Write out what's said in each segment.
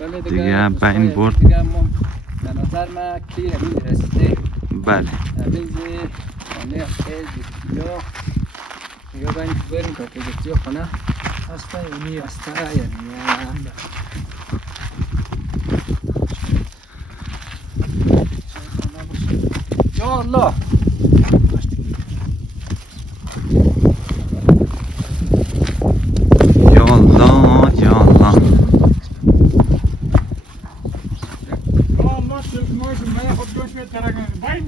بله دیگه به این برد. دیگه ما به نظر ما کلیر همین رسیده. بله بیزی خانه خیلی یا دیگه باید بریم که تجربه خانه هسته یعنی هسته یعنی یا الله یا الله یا الله.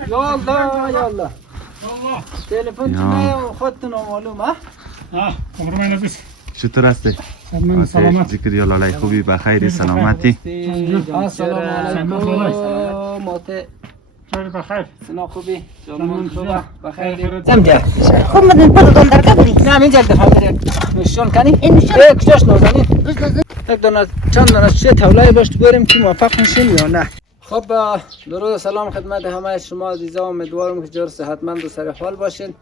یا الله یا الله تلفن چونه خودتون معلوم ها؟ کامران عزیز چطور هستی؟ سلامت. ذکر یا لالای خوبی بخیر سلامتی. السلام علیکم ماته جای بخیر. سنا خوبی جانمون خوبه بخیر زمدیا خب مدن پردون در کبری نه اینجا دفعه بره نشون کنی این نشون؟ کجاش نوزنی یک دونه چند دونه چه تولای باش بریم که موفق میشیم یا نه. خب درود و سلام خدمت همه شما عزیزان، امیدوارم که جور صحتمند و سر حال باشین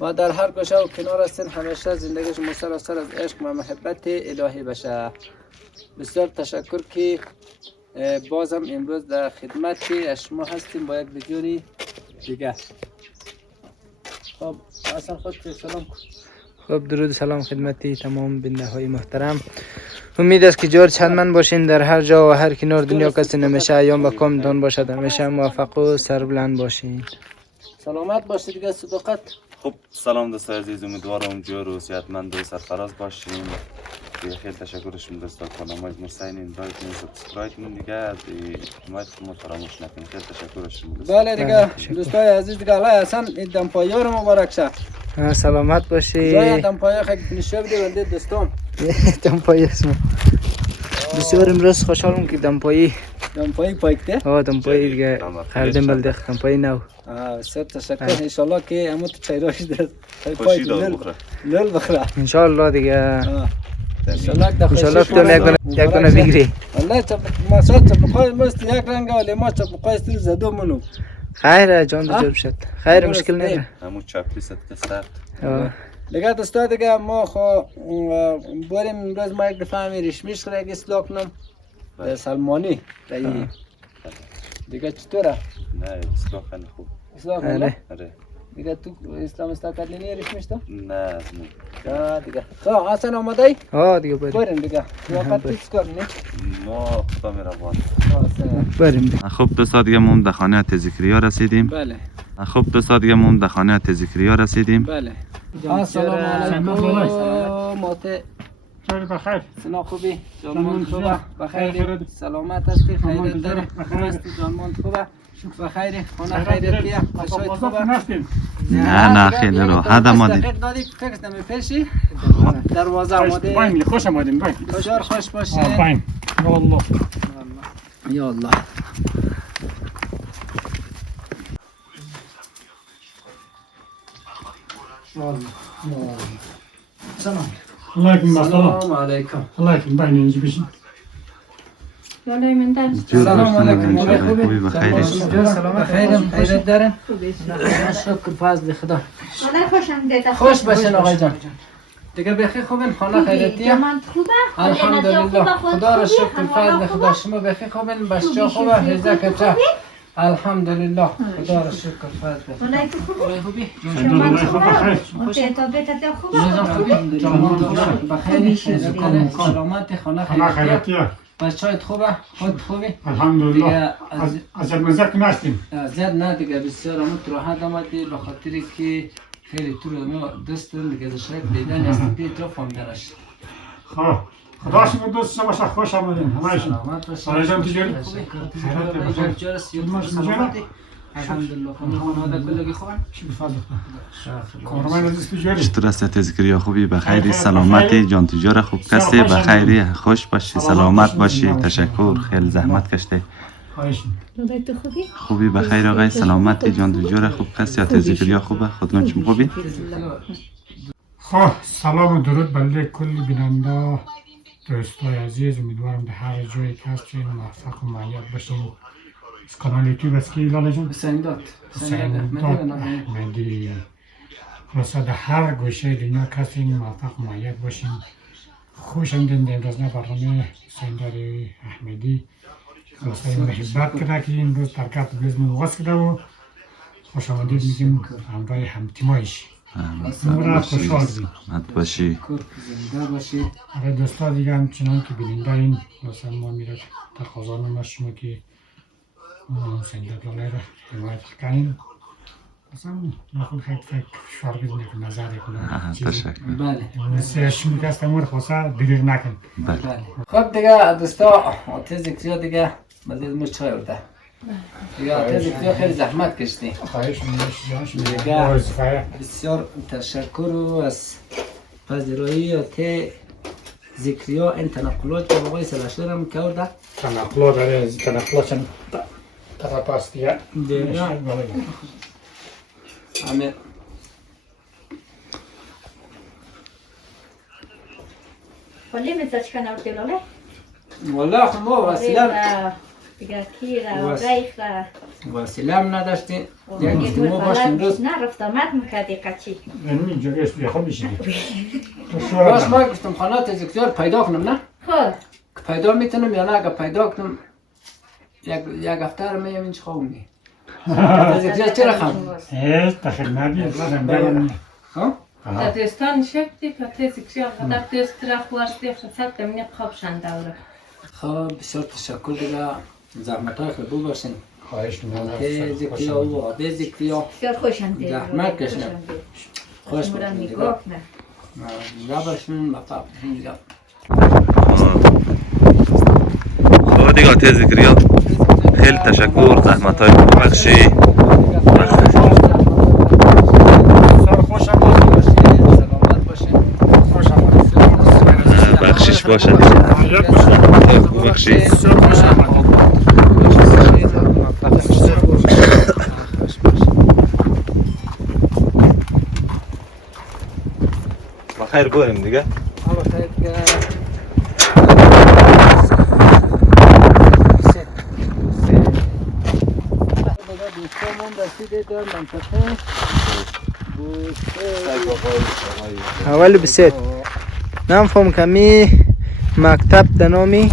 و در هر گوشه و کنار هستین همیشه زندگی شما سراسر از عشق و محبت الهی بشه. بسیار تشکر که بازم امروز در خدمت شما هستیم با یک ویدیوی دیگه. خب اصلا خود سلام. خب درود و سلام خدمتی تمام بنده های محترم. امید است که جور چندمن باشین در هر جا و هر کنار دنیا کسی نمیشه ایام با کامتون باشد، همیشه موفق و سربلند باشین. سلامت باشید دیگه صداقت. خب سلام دوستای عزیز، امیدوارم جور و صحتمند و سرفراز باشین. خیلی تشکر شما دوستا، کانال مرسین لایک و سابسکرایب کنین دیگه، حمایت ما فراموش نکنین. خیلی تشکر شما دوستا. بله دیگه دوستای عزیز دیگه الله حسن دمپایی رو مبارک شه. سلامت باشی. جای دمپایی خیلی نشه بده بنده دوستان. دمپایی اسم. بسیار امروز خوشحالم که دمپایی پایکته. دمپایی دیگه خریدم بلده دمپایی نو. بسیار تشکر. ان شاء الله که همون چایراش در پای لول بخره. ان شاء الله دیگه. ان شاء الله تو یک دونه بگیری. والله ما شات بقای مست یک رنگ ولی ما چپ بقای استل زدو منو. خیر جان بجور شد. خیر مشکل نه. همون چاپلی ست سر. دیگه دوستا دیگه ما خو بریم امروز ما یک دفعه رسمیش را اصلاح کنم. سلمانی دیگه چطوره؟ نه اصلاح خیلی خوب. اصلاح کنه؟ آره. دیگه تو اسلام استقلالی نه رسمیش تو؟ نه دیگه. خب اصلا آماده ای؟ دیگه بریم دیگه. وقت پیش کنی؟ ما خدا مهربان. بریم. خب دوستا دیگه ما در خانه تذکریا رسیدیم. بله. خب دوستا دیگه ما در خانه تذکریا رسیدیم. بله. السلام علیکم ماته جای بخیر. سنا خوبی جانمون خوبه بخیر سلامت هستی خیرت داری خوب هستی جانمون خوبه بخیر خانه خیرتیه بچه‌ت خوبه نه خیلی راحت آمدیم. دادی فکر نمی‌پیشی دروازه آماده. بایم خوش آمدین بایم. بسیار خوش باشین. بایم. یا الله. یا الله. سلام علیکم. علیکم بایم اینجا بشین. سلام علیکم. خوبی بخیر. سلام خیرم خیرت دارن. شکر فضل خدا. خوش باشین آقای جان. دیگه بخیر خوبین خانه خیرتیه؟ الحمدلله خدا را شکر فضل خدا. شما بخیر خوبین بچه‌ها خوبه هزا کچه الحمدلله خدا را شکر فضل. خوبی؟ بخیر سلامت خانه خیرتیه. بچه‌هایت خوبه؟ خود خوبی؟ الحمدلله. از مزک نستیم. زیاد نه دیگه بسیار امروز راحت آمدی به خاطری که خیلی تو رو دوست دارم دیگه شاید دیدن هستی که تو فهمیدنش. خب خدا شما دوست شما باشه خوش آمدین همه‌شون. سلام تجاری. الحمدلله خانواده کلگی خوبن؟ کامران عزیز تجاری. چطور است تذکریا خوبی بخیر سلامتی جان تجار خوب کسی بخیری خوش باشی سلامت باشی. تشکر خیلی زحمت کشته. خوبی بخیر آقای سلامت جان تجار خوب کسی یا تذکریا خوبه خودتون چون خوبی؟ خب سلام و درود بر کل بیننده دوستای عزیز، امیدوارم در هر جایی که هستین موفق و معیب باشین. از کانال یوتیوب است که لاله جان حسین مهدی خلاصه در هر گوشه دنیا که هستین موفق و معیب باشین. خوش آمدید در امروز برنامه سندر احمدی خلاصه محبت کرده که این روز ترکت بزن آغاز کرده و خوش آمدید میگیم همراه همتیمایش نورا خوشحال بید باشی زنده باشید. آره دوستا دیگه همچنان که بیننده این مثلا ما میره تقاضا نمید شما که سندر لالای را حمایت کنیم مثلا نخود خیلی فکر شوار بزنه که نظر کنه تشکر. بله سیشون که است امور خواسته دریغ نکن بله. بله. خب دیگه دوستا آتش ذکریا دیگه مزید مش چای ورده دیگه آتش ذکریا خیلی زحمت کشیدی. خواهش می‌کنم دیگه وظیفه بسیار تشکر از پذیرایی آتش ذکریا این تنقلات که آقای سلاشتر هم کرده تنقلات داره تنقلات چند طرف است دیگه دیگه همه ولی می‌ذاری که نورد دوله؟ والله خب ما وسیله دیگه کیره و غیره. وسیله هم نداشتیم یک ما باشیم روز نه رفت آمد میکردی قچی. اینمی جوری است خود میشید باش ما گفتم خانات ذکریا پیدا کنم نه خب که پیدا میتونم یا نه اگه پیدا کنم یک هفته رو میام اینچ خواهمی ذکریا چرا خواهم؟ تخیل ندید ها؟ دستان شکتی که تیزی کشی آقا دست رفت وارد فرصت دمینه خوابشان دوره. خب بسیار تشکر دیگه زحمت های خیلی باشین خواهش می‌کنم آتش ذکریا و آتش ذکریا بسیار خوشم دید. زحمت کشیدم. خوش مورا باشین دیگه میگفت نه. زنده باشین موفق باشین دیگه خب دیگه آتش ذکریا خیلی تشکر زحمت های بخشی بخشش باشه بخشی بخیر بریم دیگه اول بسید نفهم کمی مکتب دنامی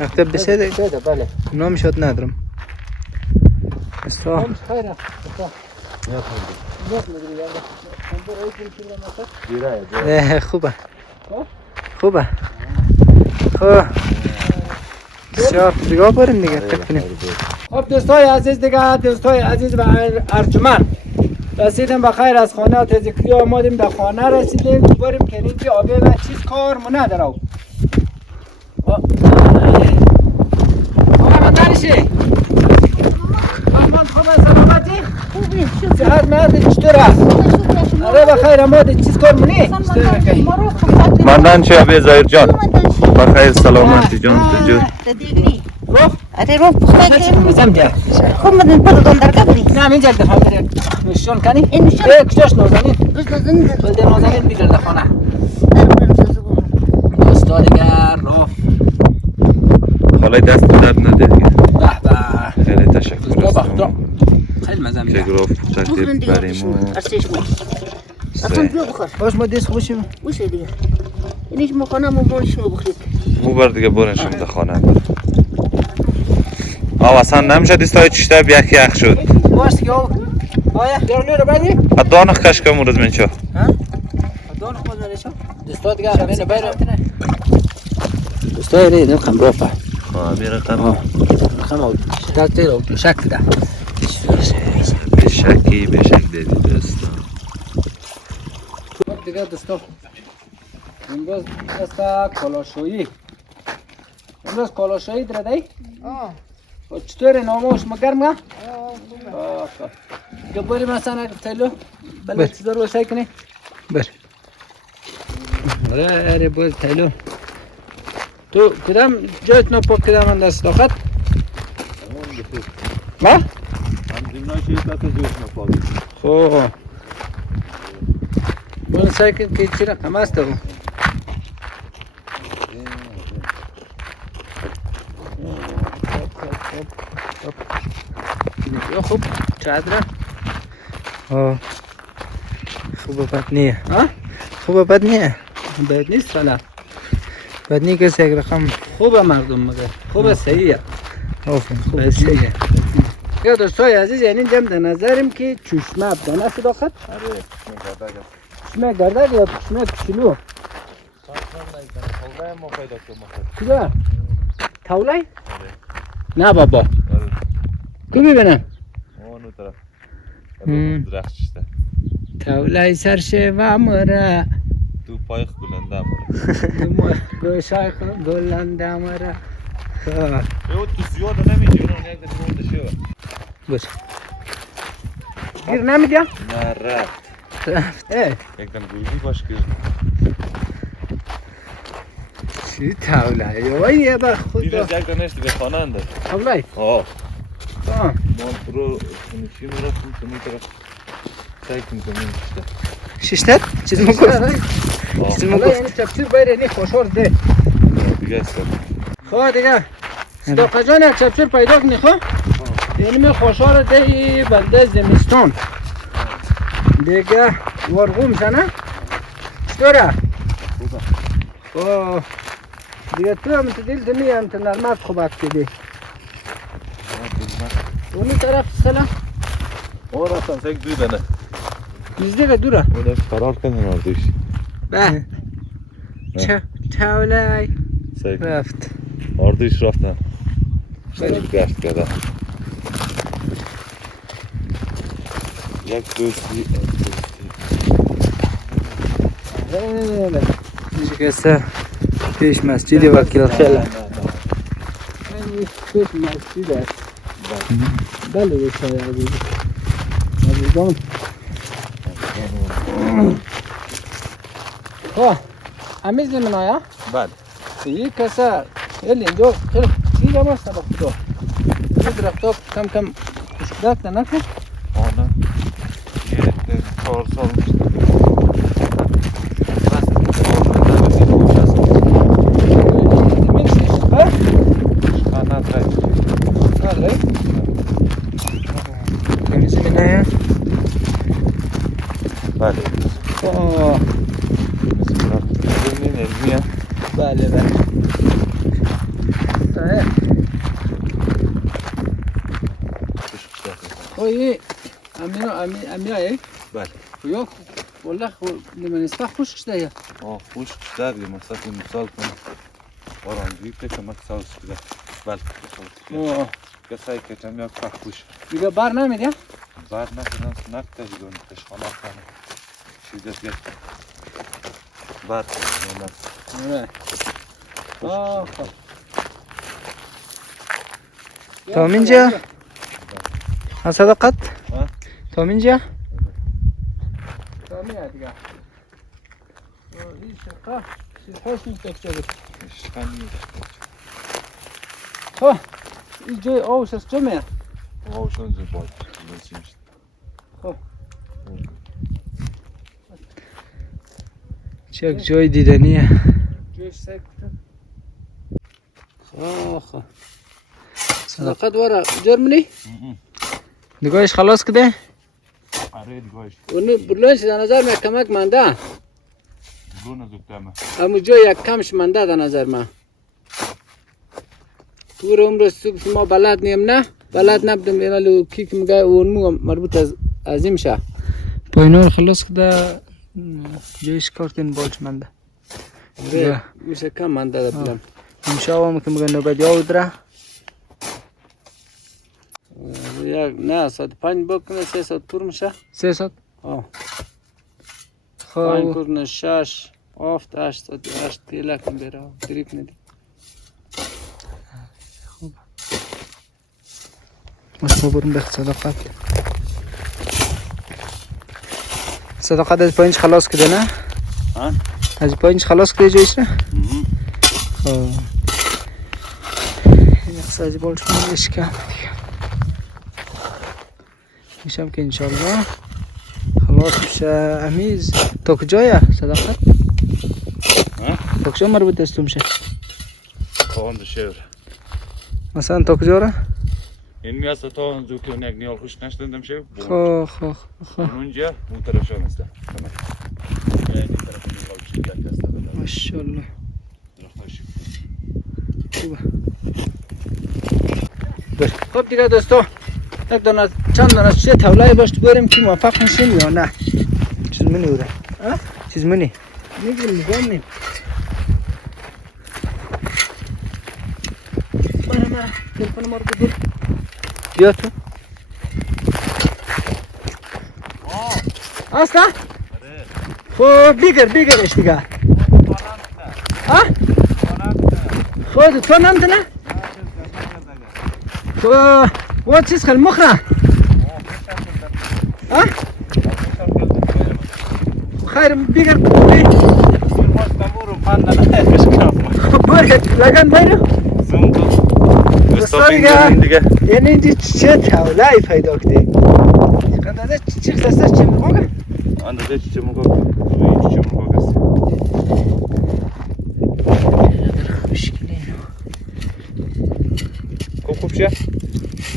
مکتب بسید بله نام شد ندارم استا خوبه خوبه خب بسیار دیگه بریم دیگه تک کنیم خب دوستای عزیز دیگه دوستای عزیز و ارجمند رسیدیم بخیر از خانه آتش ذکریا آمدیم در خانه رسیدیم بریم که اینکه آبی و چیز کار مو نداره آقا من دارشی رحمان خوب از سلامتی خوبی صحت مرد چطور است آره بخیر آمده چیز کار مونی مندان چه آبی زایر جان بخیر سلامتی جان تجور آره رو پخته که میزم دیا خوب مدن پدر دندر کبری. نه اینجا دفعه بره نشون کنی این نشون؟ کجاش نازنین روز نازنین زد. بلده نازنین بیدر در خانه برم سازو برم. دوستا دیگر رفت حالا دست درد نده دیگه به به خیلی تشکر دوستا است بخدا خیلی مزم که میده گروف بخورن ترتیب دیگه بریم بشیم. و ارسیش بود. اصلا بیا بخور. باش ما دیست خوشیم بوشه دیگه. اینیش مخانه مبارش شما بخورید. مو بر دیگه برنشم در خانه آو اصلا نمیشه دیستای چشته بیا که یخ شد باش که آیا درنی رو بدی؟ دانخ کشکم روز من چو دان خود نریشم دوستا دیگه بین بیرم دوستا یری نکم رفا می رقم رقم شکل رو شکل ده بشک دیدی دوستا دیگه دوستا امروز دستا کلاشویی امروز کلاشویی داره دی؟ چطوره ناموش مگرم گم؟ که بریم مثلا اگه تلو بله چیزا رو روشای کنی؟ بر اره باید تلو تو کدام جایت نپاک کدام من دست داخت؟ ما؟ خواه باید سعی کن که چی رقم هست او یا خوب چادره خوبه بد نیه خوبه بد نیه بد نیست فعلا. بد نیست که یک رقم خوبه مردم مگه خوبه صحیحه. خوبه صحیحه. یا دوستای عزیز یعنی جمع در نظریم که چشمه بدانه صداقت؟ آره چشمه گردک چشمه گردک یا چشمه کشلو؟ حوله ما پیدا کنم کجا؟ تولای؟ نه بابا آره کو ببینم؟ اونو طرف هم. درخت شده تولای سرشه و مره تو پایخ گلنده مره گوشای خود بلنده مره. تو زیاد نمیگی اونو یک دیگه شو بس گیر نمیدیا؟ نه رفت اه یک دن گویی باش که چی تولای؟ وای با دیگه خدا یک دنش دیگه خانه انده تولای؟ آه آه ما برو کنشین رفتیم تو می طرف سعی کن کنیم شده ششتت؟ چیز مگفت؟ چیز آه مگفت؟ یعنی چپچور باید اینی خوشار ده دیگه است خواه دیگه صداقه جان یک چپچور پیدا کنی خواه؟ یعنی می خوشار ده بنده زمستان دیگه ورغوم شنه؟ چطوره؟ اوه دیگه تو هم تو دل دمی هم تو نرمت خوبت کدی اونی طرف سلام آه رفتم سعی دوی بنه نزدیک دوره اونه فرار کنه نردوش به چه تولای سعی رفت آردوش رفتن سعی گشت کردن یک دوستی شکسته پیش مسجد وکیل خیلی پیش مسجد است بله بسیار عزیزی عزیزان خواه امیز من آیا؟ بله یک کسا خیلی اینجا خیلی دیگه ما سبق خدا این درختا کم کم خشکدک نکن آنه یه 4 سال میشه بله بله بله صحیح خویی امیایی بله یا والله لمنسبه خشک شده یا خوش در یه مثلا مثال کنم بارانجوی که کمک ساوس بده بله ساوس که سعی که چم یک پخ خوش دیگه بر نمیده؟ بر نکنم نکته دیگه تشخانه کنم چیزه دیگه بر کنم آه تا اینجا صداقت تا اینجا تا میاد دیگه این شقه شیرهاش میتکته بود ها این جای آوش از چه میاد؟ آوشان زباد چه یک جای دیدنیه جایش سعی کتن خواه صداقت واره جرمنی؟ نگاهش خلاص کده؟ آره دیگهش اونی برلونش در نظر من کمک منده برون زودتمه اما جای یک کمش منده در نظر من پور عمر صبح ما بلد نیم نه بلد نبودم اینا کی که میگه اون مو مربوط از این شه پایینور خلاص کده جایش کارتین بالش منده میشه کم منده دا بلم امشا هم که میگه نوبت یاد ره یک نه ساعت 5 بکنه 3 ساعت پور میشه 3 ساعت آه 5 کنه 6 7 8 ساعت 8 کیلا کن بره دریپ ندی خوب ما بریم به صداقت از پایینش خلاص کده نه؟ ها؟ از پایینش خلاص کده جایش نه؟ خب این اقصاجی بالش کنیش کم دیگه میشم که انشالله خلاص میشه امیز تا کجایه صداقت؟ تا کجا مربوط است تو میشه؟ تا آن شهر مثلا تا کجا را؟ این میاسته تا آن زو که اون یک نیال خوش نشتندم شو خب اونجا اون طرف شو نسته یعنی طرف نیال خوش یک دسته ماشاءالله خوبه. باش. خب دیگه دوستا یک دانه چند دانه چه تولای باش بریم که موفق میشیم یا نه. چیز منی بوده چیز منی میگیم نگام نیم مرا تلفن ما رو بگیر بیا تو اصلا خب بگیرش دیگه خود تو نمتنه خب و چیز خیلی مخره خیر بگیر باید لگن باید دیگه یعنی اینجا چه تولای پیدا کده اندازه چی خسته چی مگه اندازه چی مگه چی مگه است مشکلی خوب چیه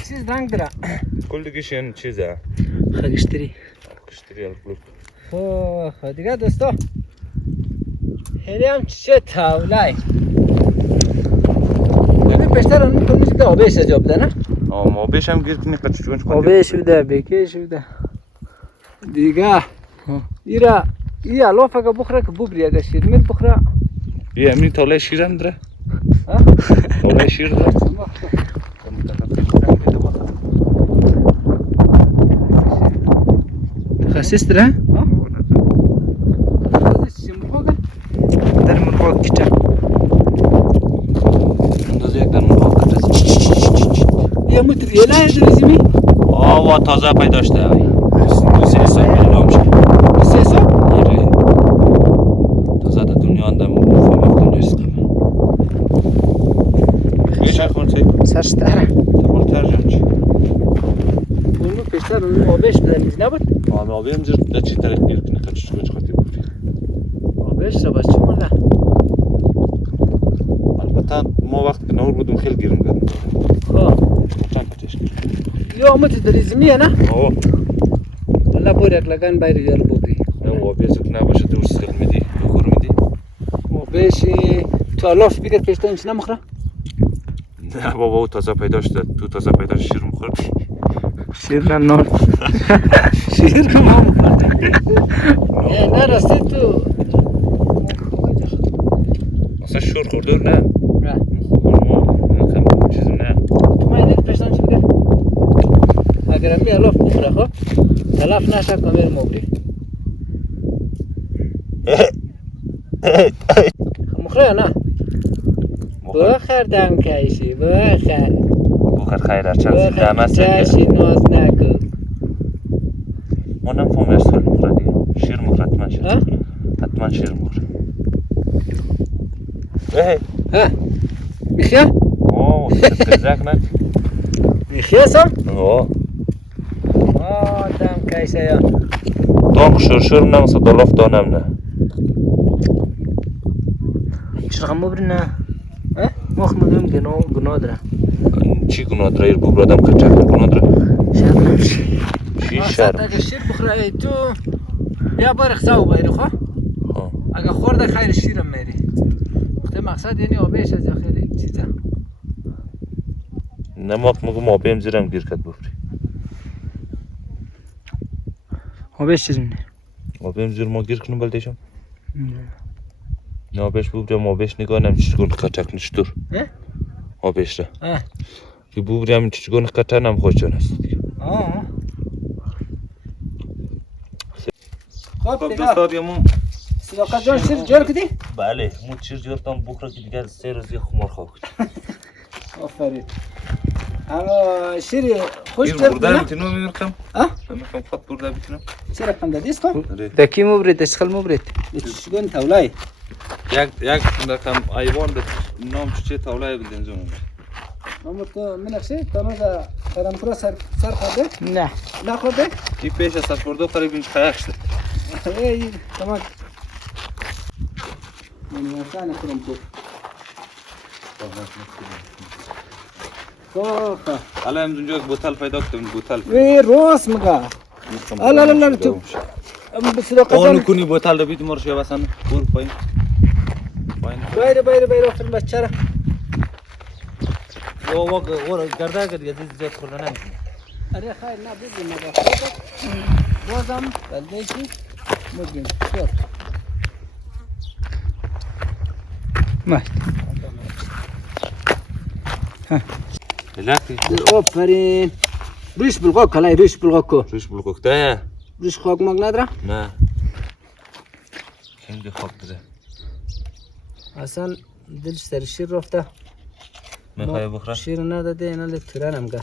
چیز رنگ داره کل دیگه شین چیزه خگشتری الکلوب خب دیگه دوستا هلی هم چه تولای ببین پیشتر اون کنیش که آبش جا بده نه ما آبش هم گیر کنی قد چونش آبش بده بکش بده دیگه ایرا ای علافه که بخوره که ببری اگه شیرمید بخوره یه امین تولای شیر هم داره تولای شیر داره خسیس داره در مرغ کیچه اندازه یک در مرغ کیچه یه متر یه لایه دریزمی آوا تازه پیدا شده دو سه سال میلام شد 3 سال آره تازه در دنیا اندم مفهوم دنیاست بیشه خونچه سرش داره تبور ترجم چی اونو پیشتر اون آبش بده میز نبود آبی هم زیر در چی طریق گیر کنی قد چی خواهی بودی آبش را باز چه ماله البته ما وقت که نور بودم خیلی گیرم کردم خب چند کتش یا متر دریزمیه نه آوا الله بور یک لگن باید یال بودی آبی از که نباشه دوست خیلی میدی بخور میدی آبش تو الاف بگیر پیشتر اینچ نمخره نه بابا او تازه پیدا شده تو تازه پیدا شیر مخور شیر نان شیر ما مخورده نه راستی تو اصلا شور خوردور نه نه کم چیزی نه تو من یک پیشتر چی بگه اگر همی الاف بخوره خب الاف نشه کامیر مبری مخوره یا نه بخور دم کشی بخور بخور خیر هر چند زنده هم هست چشی ناز نکن ما نمیفهم از سال مخوره دیگه شیر مخوره حتما شیر مخوره حتما شیر مخوره ها میخیا؟ اوه تزرک نک میخیا سا؟ اوه دم کشی یا دام شور نمسا دلاف دانم نه چرا مبری نه؟ مخ مگم گناه داره چی گناه داره؟ ایر ببرادم کچک گناه داره؟ شرم نمشی چی شرم؟ اگه شیر بخوره ای تو بیا بار اخصاو بایری خواه اگه خورده خیلی شیرم میری وقتی مقصد یعنی آبیش از خیلی چیزه نماک مگم آبیم زیرم گیر کد بفری آبیش چیز منه؟ آبیم زیر ما گیر کنم بلدیشم؟ نه آبیش ببرم آبیش نگاه نم چیز گونه کچک نشتور آبیش را که ببرم چیز گونه کچک نم خوشون است خب دیگه دوستاریمون صداقت جان شیر جور کدی؟ بله مو چیز جورتم بخوره که دیگه 3 روز خمار خواه کد آفرین اما شیر خوش ایر جور برده کنه؟ میتونم میرکم؟ اه؟ میخوام خود برده میتونم؟ چرا قنده دیست کن؟ دکی مبرید دشخل مبرید چشگون تولای یک رقم ایوان به نام چه تولای بدین زون اما تو منخشه تا نوزا خرمکرا سر خورده؟ نه نخورده؟ کی پیش از سفردو قریب این خیاک شده ای تمام من واسه خودم تو حالا امروز اونجا بوتل پیدا کردم بوتل وی روس مگه الا تو صداقت اون جان کنی بوتل رو بیت مرشیا واسه بور پایین بایر آفرین بچه را. و گرده دیگه زیاد خورده نمیشه. اره خیر نه بگیم مگه بازم بلدهشی مگیم شد مهد لکی آفرین ریش بلغا کلای ریش بلغا کو روش بلکوکته ریش خاک مگ نداره نه خیلی خواب داره اصلا دلش سر شیر رفته میخوای بخوره شیر نداده اینا لیتره نمگه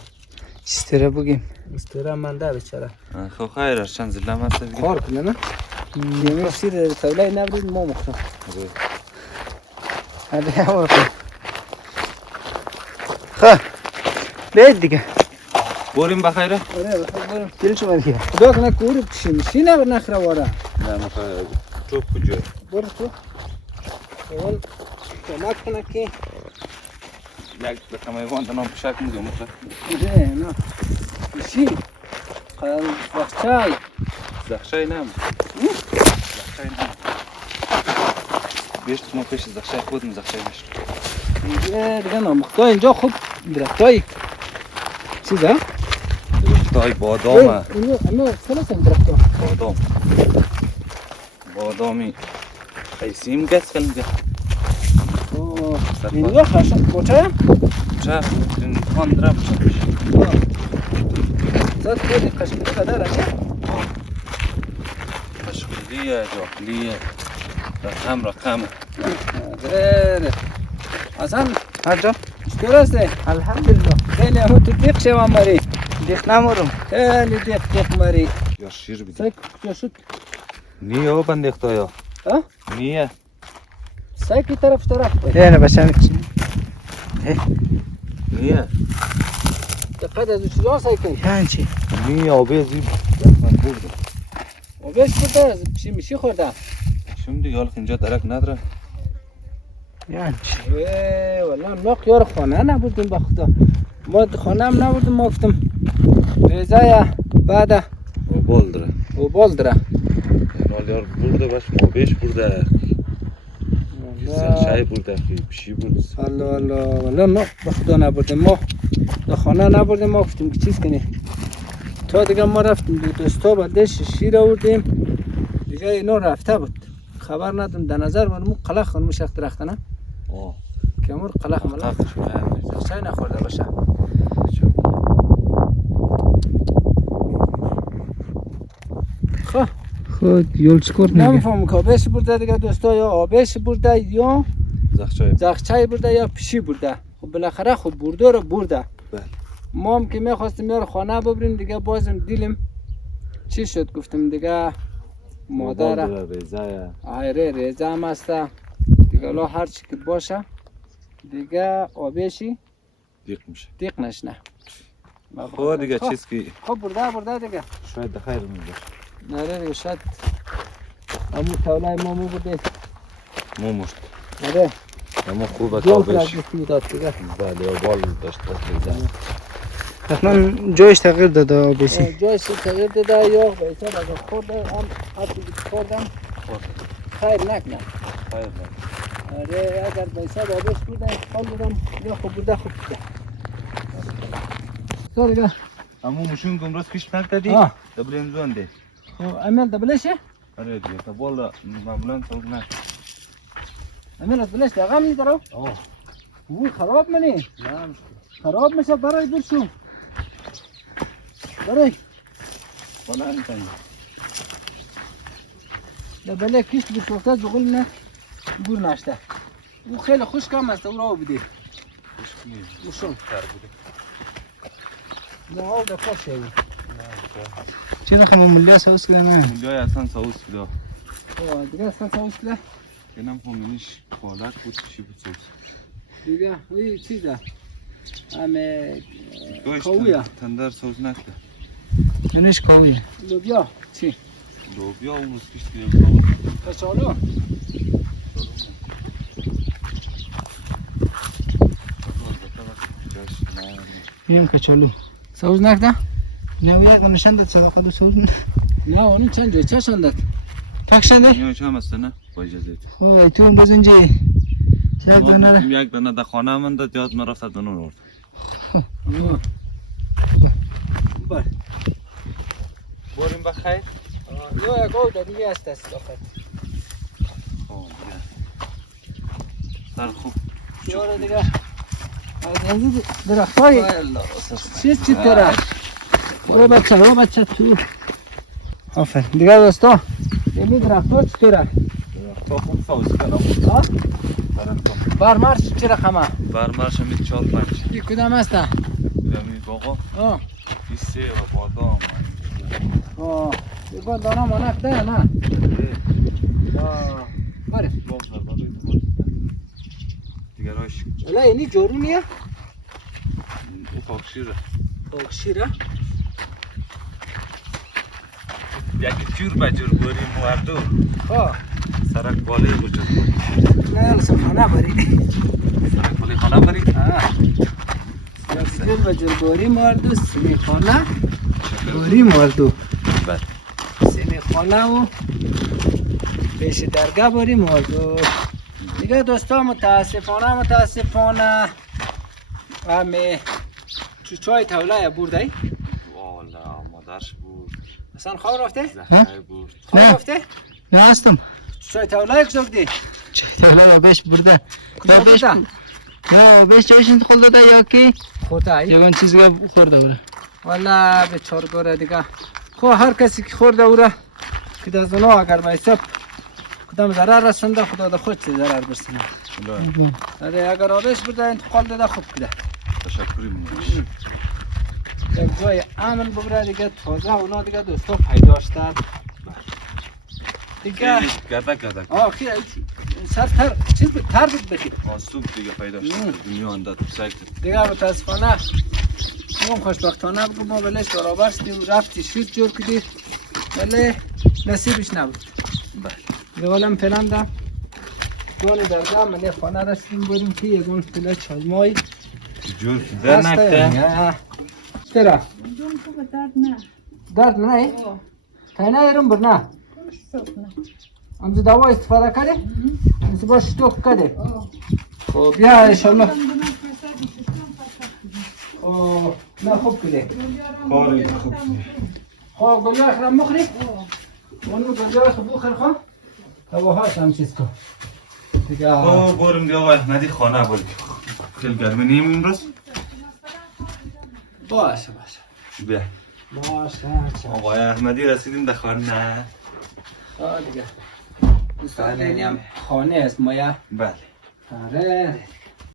چیستره بگیم استره منده بچره خب خیر چند زلم هست دیگه کار کنه نه یه شیر تولای نبرید ما مختم هده همون کنه خواه بید دیگه بریم بخیره آره بخیر بریم دل شما دیگه خدا کنه کوری بکشیم شی نبر نخره واره نه میخوای چوب کجا برو تو اول کمک کنه که یک بکنم ایوان دنام پشک میگم نه نه شی قل وقتای زخشای نم زخشای نم بیشت ما پیش زخشای خودم زخشای نشد دیگه نامخته اینجا خوب درختای چیزه؟ درختای بادامه اینو خلاص این درختا بادامی خیسیم گست کنم گه اینجا خشم کوچه؟ چه این خان درم شدش زد خودی قشنگی قدره نه؟ خشکلیه جاکلیه رقم ره اصلا هر جا چطور هسته؟ الحمدلله خیلی همون تو دیق شوام مری دیق نمورم خیلی دیق مری یا شیر بیدی سای کجا شد؟ نیه او بندیختا یا ها؟ نیه سای کی طرف نه بشم نیه دقیقه از چیزا سای کی؟ یعنی چی؟ نیه آبه زیب من بردم آبش بوده چی میشی خورده؟ شم دیگه حالا اینجا درک نداره یعنی چی؟ والله ما خیار خانه نبودیم به خدا ما خانه هم نبودیم ما گفتم ریزه بعد او بال داره او بال داره حال یار برده باش ما بیش برده زخشای برده پیشی برده والله ما به خدا نبودیم ما در خانه نبودیم ما گفتیم که چیز کنیم تا دیگه ما رفتیم دو دوستا بلدش شیر آوردیم دیگه اینا رفته بود خبر ندارم در نظر من مو قلق خانم شخ درخته نه که امور قلق ملق زخشای نخورده باشه خود یول چکور نمیگه نمیفهم که آبش برده دیگه دوستا یا آبش برده یا زخچای برده یا پیشی برده خب بالاخره خب برده رو برده ما هم که میخواستیم یار خانه ببریم دیگه بازم دیلم چی شد گفتم دیگه مادر آیره ریزه هم هسته دیگه لا هر چی که باشه دیگه آبشی دیق میشه دیق نشنه خب دیگه چیز که خب برده دیگه شاید دخیر میگه نره دیگه شاید همون تولای ما مو بوده مو مشت نره اما خوبه جان کابش کرد داد دیگه بله و بال داشت بزن حتما جایش تغییر داده آبشی جایش تغییر داده یا به حساب اگه خورده هم حتی خوردم خیر نکنه آره اگر به حساب آبش بودن حال بودم یا خوب بوده خوب بوده تو دیگه اما مشون گمراز پیش نکردی؟ دبل انزوان ده خب امیل دبلشه؟ آره دیگه تا بالا معمولا سوز نه امیل از بلش دقم نیدارو؟ اوی خراب منی؟ نه خراب میشه برای برشو برای بالا انتانی دبله کشت بشوفته از بقول نه گور نشته او خیلی خوش کم است او را بده اوشون نه او دفعه شایی چه رقم ملیه ساوس کده نه؟ ملیه اصلا ساوس کده دیگه اصلا ساوس کده؟ اینم فهمینش پالک بود چی بود ساوس دیگه اوی چیزه همه کاویه تندر ساوس نکده اینش کاویه لوبیا چی؟ لوبیا اون از کشت کنیم کاوی کچالو این کچالو سوز نکده؟ نه یک نشان داد صداقت دو سوز نه اونی چند جای چه شان داد؟ پاک شده؟ نه چه هم است نه با اجازه خواه تو باز اینجا یک دانه یک دانه در خانه من داد یاد من رفت دانه رو بر بریم بخیر یا یک آو در دیگه است است فقط سر خوب یارو دیگه از این درخت های چی تره او بچه تو آفر دیگه دوستا این درخت ها چطوره تا خوب سوز کنم برمرش چی رقمه برمرش همید 4-5 این کدام هسته همید باقا این 3 و بادام این با دانه مانک ده نه بره دیگه راش الا اینی جورونیه او خاکشیره خاکشیره یکی جور بجور بریم مردو خواه سرک بالی بجور بریم نه سخانه بری سرک بالی خانه بریم جور بجور باری مردو سمیخانه باری مردو بله سمیخانه و پیش درگاه باری مردو دیگه دوستا متاسفانه همه چای توله برده ای؟ والا مادرش بود اصلا خواه رفته؟ زخمه بود خواه رفته؟ نه هستم چای توله کجا دی؟ تهلا بهش برده کجا بوده؟ یا بهش جایشون خود داده یا کی خوده ای؟ یگان چیزی خورده بره والا به چارگوره دیگه خو هر کسی که خورده اوره که در زنو اگر به حساب کدام ضرر رسنده خدا در خود چه ضرر برسنده اگر آبش برده انتقال داده خوب کده تشکری مونش یک جای امن ببره دیگه تازه اونا دیگه دوستا پیدا شدن دیگه گردک خیلی سر چیز بود تر بود بکی آسوب دیگه پیدا شد دنیا انداد سایت دیگه متاسفانه اون خوشبختانه بگو ما بلش برابر شدیم رفتی شیز جور کدی ولی نصیبش نبود دیگه ولم فعلا ده دون درگاه من خانه رسیدیم بریم که یکون فعلا چالمایی جور در نکته چرا؟ درد نه؟ تاینه ایرم بر نه؟ امزو دوا استفاده کرده؟ امزو باش شتوک کرده؟ خب بیا انشالله خب نه خوب کرده کاری خوب خب گلیه اخرم مخری؟ اونو گلیه اخرم بخور خواه؟ هواهاش هم چیز کن دیگه بریم دیگه آقای احمدی خانه بریم خیلی گرمی نیم امروز باشه بیا باشه آقای احمدی رسیدیم در خانه دیگه دوستان اینی هم خانه است مایا بله آره